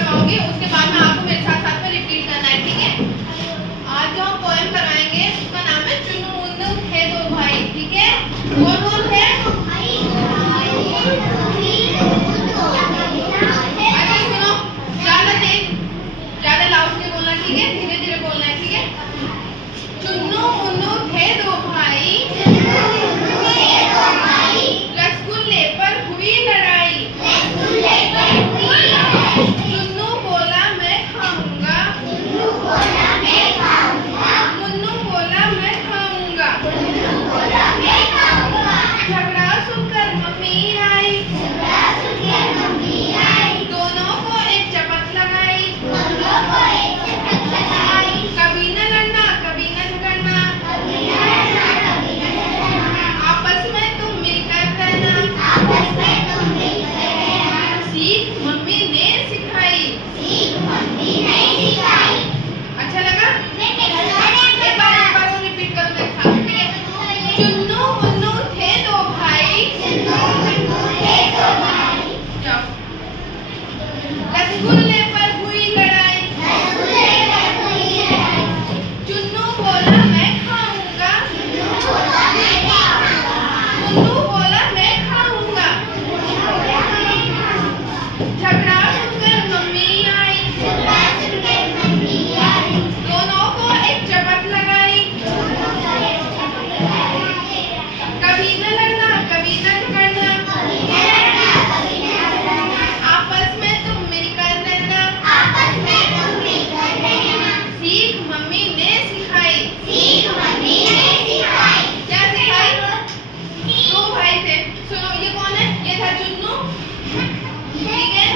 करवाऊंगी, उसके बाद में आपको मेरे साथ साथ में रिपीट करना है, ठीक है। आज जो हम पोएम करवाएंगे उसका नाम है चुन्नू मुन्नू थे दो भाई, ठीक है। कौन कौन थे? अच्छा सुनो, ज्यादा तेज ज्यादा लाउड नहीं बोलना, ठीक है, धीरे धीरे बोलना है, ठीक है। चुन्नू मुन्नू थे दो भाई, रसगुल्ले पर हुई लड़ाई, चुन्नू बोला मैं खाऊंगा, मुन्नू बोला मैं खाऊंगा, झगड़ा सुनकर मम्मी आई, दोनों को एक चपत लगाई, कभी न लड़ना कभी न झगड़ना, आपस में तुम मिलकर रहना, सीख मम्मी ने सिखाई। अच्छा लगा? एक बार और रिपीट करो मेरे साथ, ठीक है। चुन्नू मुन्नू थे दो भाई, जाओ। रसगुल्ले पर हुई लड़ाई, चुन्नू बोला मैं खाऊंगा, मुन्नू बोला मैं खाऊंगा, झगड़ा सुनकर मम्मी आई, दोनों को एक चपत लगाई, कभी न लड़ना कभी न झगड़ना, आपस में तुम मिलकर रहना, सीख मम्मी ने सिखाई। क्या सिखाई? दो भाई थे, सुनो ये कौन है? ये था चुन्नू, ठीक है।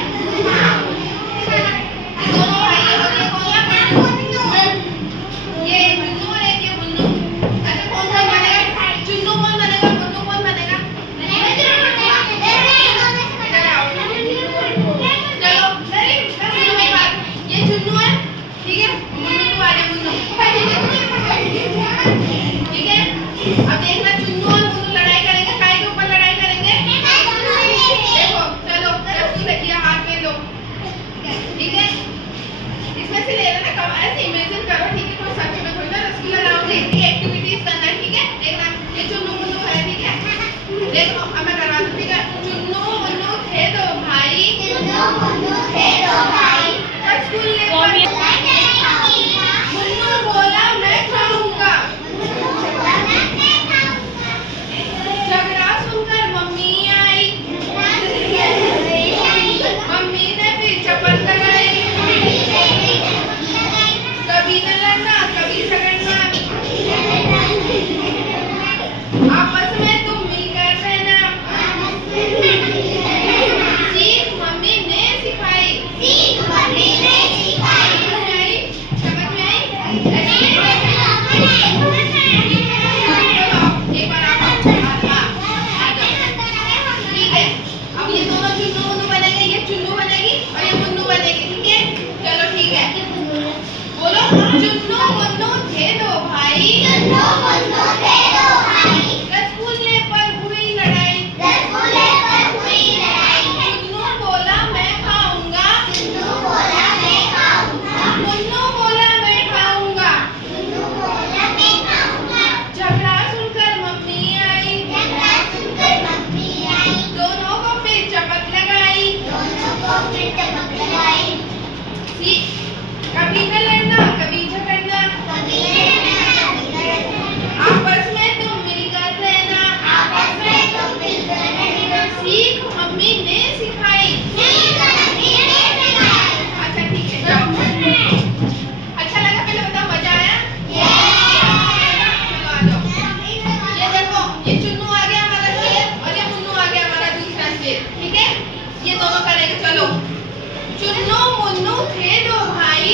दोनों भाई है, और ये कौन था? ये चुन्नू और एक ये मुन्नू। अच्छा कौन कौन बनेगा? चुन्नू कौन बनेगा, मुन्नू कौन बनेगा? चलो सुनो मेरी बात, ये चुन्नू है, ठीक है, मुन्नू को आ जा, मुन्नू, ठीक है। अब देखना चुन्नू और मुन्नू लड़ाई करेंगे, काय के ऊपर लड़ाई करेंगे? देखो चलो रसगुल्ले ये हाथ में लो, ठीक है, इसमें से ले लेना, कब ऐसे इमेजिन करो, ठीक है, कोई सच में थोड़ी ना रसगुल्ला लाओगे, एक्टिविटीज करना है, ठीक है। देखना ये चुन्नू मुन्नू है, ठीक है, देखो अब मैं करवा दूं, ठीक है। चुन्नू मुन्नू थे दो भाई, रसगुल्ले पर मुन्नू बोला मैं खाऊंगा, झगड़ा सुनकर मम्मी आई, मम्मी ने फिर चपत लगाई, कभी न लड़ना कभी झगड़ना, आपस में तुम मिलकर रहना, सीख मम्मी ने सिखाई। समझ में आई? एक बार आप आ जाओ, ठीक है। अब ये दोनों चुन्नू मुन्नू बनेंगे, ये चुन्नू बनेगी और ये मुन्नू बनेगी, ठीक है। चलो ठीक है, बोलो चुन्नू मुन्नू थे दो भाई, रसगुल्ले पर हुई लड़ाई, चुन्नू बोला मैं खाऊंगा, मुन्नू बोला मैं खाऊंगा, झगड़ा सुनकर मम्मी आई, दोनों को फिर चपत लगाई, कभी न लड़ना कभी झगड़ना, आपस में तुम मिलकर रहना, सीख मम्मी ने सिखाई। अच्छा ठीक है, जाओ। अच्छा लगा? पहले बताओ मजा आया? चलो आ जाओ। ये देखो ये चुन्नू आ गया हमारा शेर और ये मुन्नू आ गया हमारा दूसरा शेर, ठीक है। ये दोनों करेंगे, चलो। चुन्नू मुन्नू थे दो भाई,